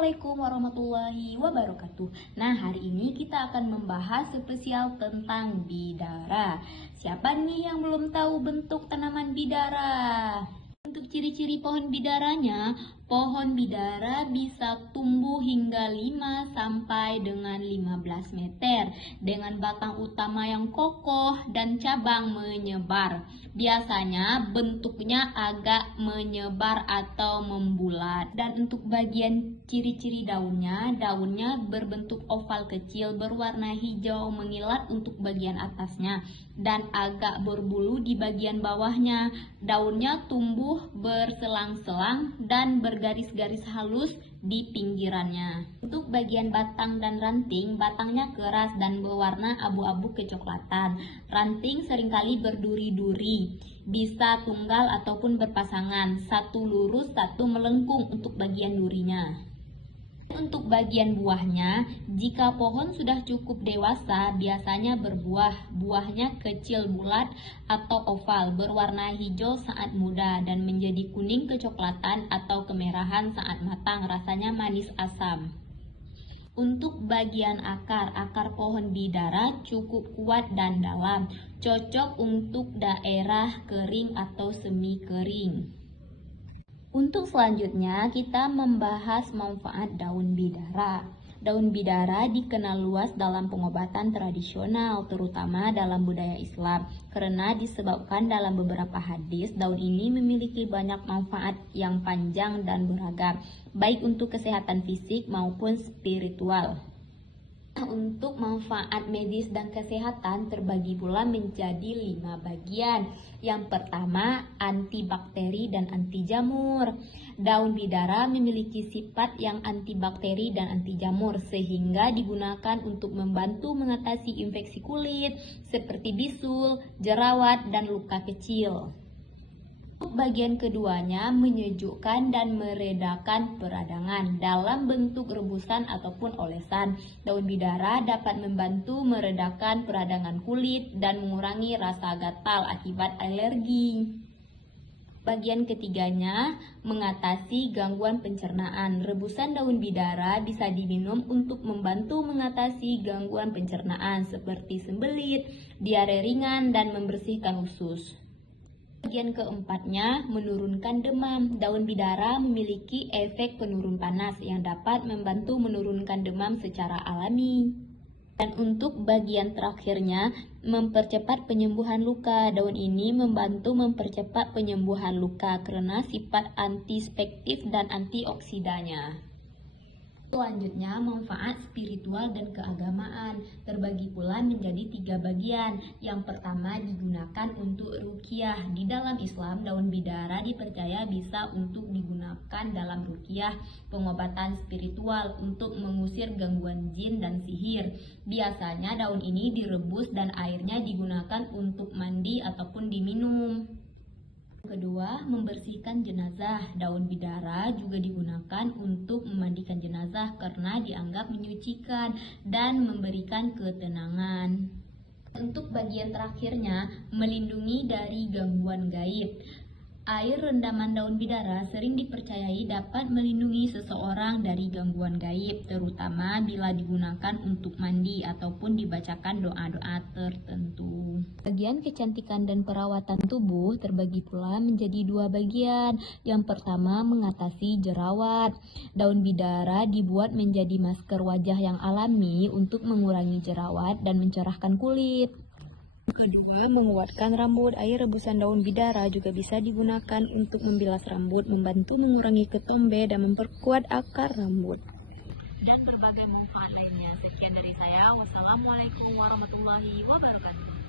Assalamualaikum warahmatullahi wabarakatuh. Nah, hari ini kita akan membahas spesial tentang bidara. Siapa nih yang belum tahu bentuk tanaman bidara? Untuk ciri-ciri pohon bidaranya, pohon bidara bisa tumbuh hingga 5 sampai dengan 15 meter dengan batang utama yang kokoh dan cabang menyebar. Biasanya bentuknya agak menyebar atau membulat. Dan untuk bagian ciri-ciri daunnya berbentuk oval kecil berwarna hijau mengilat untuk bagian atasnya dan agak berbulu di bagian bawahnya. Daunnya tumbuh berselang-selang dan bergaris-garis halus di pinggirannya. Untuk bagian batang dan ranting, batangnya keras dan berwarna abu-abu kecoklatan. Ranting seringkali berduri-duri, bisa tunggal ataupun berpasangan, satu lurus, satu melengkung untuk bagian durinya. Untuk bagian buahnya, jika pohon sudah cukup dewasa, biasanya berbuah. Buahnya kecil bulat atau oval, berwarna hijau saat muda dan menjadi kuning kecoklatan atau kemerahan saat matang, rasanya manis asam. Untuk bagian akar pohon bidara cukup kuat dan dalam, cocok untuk daerah kering atau semi kering. Untuk selanjutnya kita membahas manfaat daun bidara. Daun bidara dikenal luas dalam pengobatan tradisional, terutama dalam budaya Islam, karena disebabkan dalam beberapa hadis daun ini memiliki banyak manfaat yang panjang dan beragam, baik untuk kesehatan fisik maupun spiritual. Untuk manfaat medis dan kesehatan terbagi pula menjadi 5 bagian. Yang pertama, antibakteri dan anti jamur. Daun bidara memiliki sifat yang antibakteri dan anti jamur sehingga digunakan untuk membantu mengatasi infeksi kulit seperti bisul, jerawat, dan luka kecil. Bagian keduanya menyejukkan dan meredakan peradangan dalam bentuk rebusan ataupun olesan. Daun bidara dapat membantu meredakan peradangan kulit dan mengurangi rasa gatal akibat alergi. Bagian ketiganya mengatasi gangguan pencernaan. Rebusan daun bidara bisa diminum untuk membantu mengatasi gangguan pencernaan seperti sembelit, diare ringan, dan membersihkan usus. Bagian keempatnya, menurunkan demam. Daun bidara memiliki efek penurun panas yang dapat membantu menurunkan demam secara alami. Dan untuk bagian terakhirnya, mempercepat penyembuhan luka. Daun ini membantu mempercepat penyembuhan luka karena sifat antiseptik dan antioksidanya. Selanjutnya, manfaat spiritual dan keagamaan terbagi pula menjadi 3 bagian. Yang pertama, digunakan untuk ruqyah. Di dalam Islam, daun bidara dipercaya bisa untuk digunakan dalam ruqyah, pengobatan spiritual untuk mengusir gangguan jin dan sihir. Biasanya daun ini direbus dan airnya digunakan untuk mandi ataupun diminum. Kedua, membersihkan jenazah. Daun bidara juga digunakan untuk memandikan jenazah karena dianggap menyucikan dan memberikan ketenangan. Untuk bagian terakhirnya, melindungi dari gangguan gaib. Air rendaman daun bidara sering dipercayai dapat melindungi seseorang dari gangguan gaib, terutama bila digunakan untuk mandi ataupun dibacakan doa-doa tertentu. Bagian kecantikan dan perawatan tubuh terbagi pula menjadi 2 bagian. Yang pertama, mengatasi jerawat. Daun bidara dibuat menjadi masker wajah yang alami untuk mengurangi jerawat dan mencerahkan kulit. Kedua, menguatkan rambut. Air rebusan daun bidara juga bisa digunakan untuk membilas rambut, membantu mengurangi ketombe dan memperkuat akar rambut. Dan berbagai manfaat lainnya. Sekian dari saya. Wassalamualaikum warahmatullahi wabarakatuh.